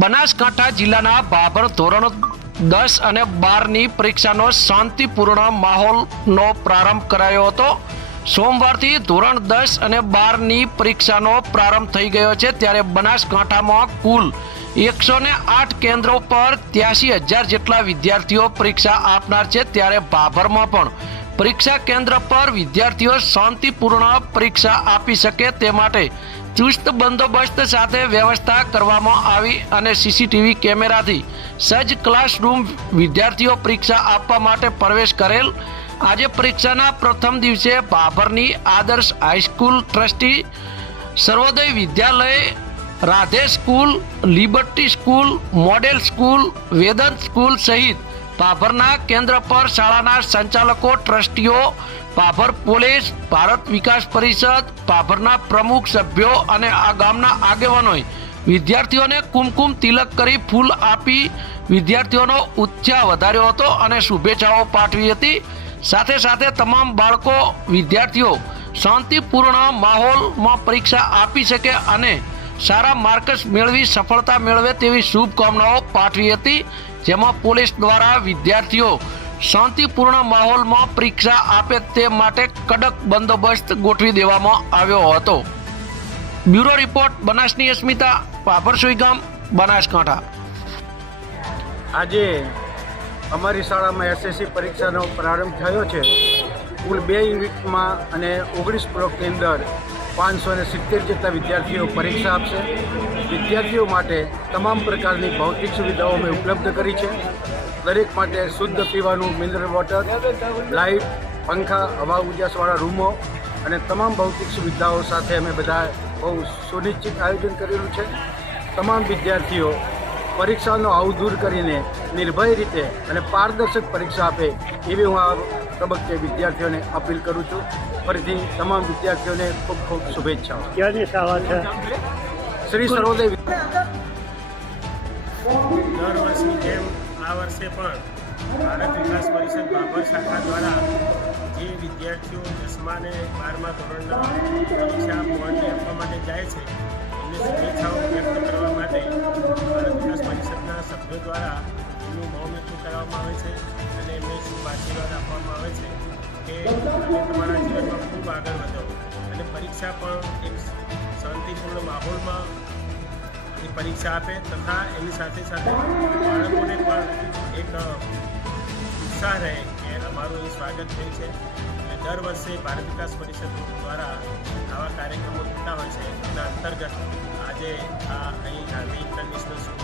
બનાસકાંઠા જિલ્લાના બાબર ધોરણ દસ અને બારની પરીક્ષાનો શાંતિપૂર્ણ માહોલનો પ્રારંભ કરાયો હતો. સોમવારથી ધોરણ દસ અને બારની પરીક્ષાનો પ્રારંભ થઈ ગયો છે. ત્યારે બનાસકાંઠામાં કુલ એકસો ને આઠ કેન્દ્રો પર ત્યાસી હજાર જેટલા વિદ્યાર્થીઓ પરીક્ષા આપનાર છે. ત્યારે ભાભરમાં પણ પરીક્ષા કેન્દ્ર પર વિદ્યાર્થીઓ શાંતિપૂર્ણ પરીક્ષા આપી શકે તે માટે ચુસ્ત બંદોબસ્ત સાથે વ્યવસ્થા કરવામાં આવી અને સીસીટીવી કેમેરાથી સજ્જ ક્લાસરૂમ વિદ્યાર્થીઓ પરીક્ષા આપવા માટે પ્રવેશ કરેલ. આજે પરીક્ષાના પ્રથમ દિવસે ભાભરની Adarsh high school trustee Sarvodaya Vidyalaya, Radhe school, Liberty school, model school, Vedant school સહિત પાભરના કેન્દ્ર પર શાળાના સંચાલકો, ટ્રસ્ટીઓ પાભર પોલીસ, ભારત વિકાસ પરિષદ પાભરના પ્રમુખ સભ્યો અને આ ગામના આગેવાનોએ વિદ્યાર્થીઓને કુમકુમ તિલક કરી ફૂલ આપી વિદ્યાર્થીઓનો ઉત્સાહ વધાર્યો હતો અને શુભેચ્છાઓ પાઠવી હતી. સાથે સાથે તમામ બાળકો, વિદ્યાર્થીઓ શાંતિપૂર્ણ માહોલમાં પરીક્ષા આપી શકે અને સારા માર્કસ મેળવી સફળતા મેળવે તેવી શુભકામનાઓ પાઠવી હતી. જેમાં પોલીસ દ્વારા વિદ્યાર્થીઓ શાંતિપૂર્ણ માહોલમાં પરીક્ષા આપે તે માટે કડક બંદોબસ્ત ગોઠવી દેવામાં આવ્યો હતો. બ્યુરો રિપોર્ટ, બનાસની અસ્મિતા પાપરસોઈ ગામ બનાસકાંઠા. આજે અમારી શાળામાં એસએસસી પરીક્ષાનો પ્રારંભ થયો છે. કુલ બે યુનિટમાં અને ઓગણીસ બ્લોકની અંદર પાંચસો ને સિત્તેર જેટલા વિદ્યાર્થીઓ પરીક્ષા આપશે. વિદ્યાર્થીઓ માટે તમામ પ્રકારની ભૌતિક સુવિધાઓ અમે ઉપલબ્ધ કરી છે. દરેક માટે શુદ્ધ પીવાનું મિનરલ વોટર લાઇટ પંખા, હવા ઉજાસવાળા રૂમો અને તમામ ભૌતિક સુવિધાઓ સાથે અમે બધા બહુ સુનિશ્ચિત આયોજન કરેલું છે. તમામ વિદ્યાર્થીઓ પરીક્ષાનો આવ દૂર કરીને નિર્ભય રીતે અને પારદર્શક પરીક્ષા આપે એવી હું આ તબક્કે વિદ્યાર્થીઓને અપીલ કરું છું. ફરીથી તમામ વિદ્યાર્થીઓને ખૂબ ખૂબ શુભેચ્છાઓ. ક્યાંની શાળા છે? શ્રી સર્વોદય વિદ્યા- દર વર્ષની જેમ આ વર્ષે પણ ભારત વિકાસ પરિષદ બાબર શાખા દ્વારા જે વિદ્યાર્થીઓ દસમા અને બારમા ધોરણના પરીક્ષા બોર્ડને આપવા માટે જાય છે એમને શુભેચ્છાઓ વ્યક્ત કરવા માટે ખૂબ આગળ વધો. અને પરીક્ષા પણ એક શાંતિપૂર્ણ માહોલમાં એ પરીક્ષા આપે તથા એની સાથે સાથે બાળકોને પણ એક ઉત્સાહ રહે કે અમારું એ સ્વાગત થયું છે. અને દર વર્ષે ભારત વિકાસ પરિષદ દ્વારા આવા કાર્યક્રમો થતા હોય છે. એના અંતર્ગત આજે આ અહીં ગાંધી ઇન્ટરનેશનલ સ્કૂલમાં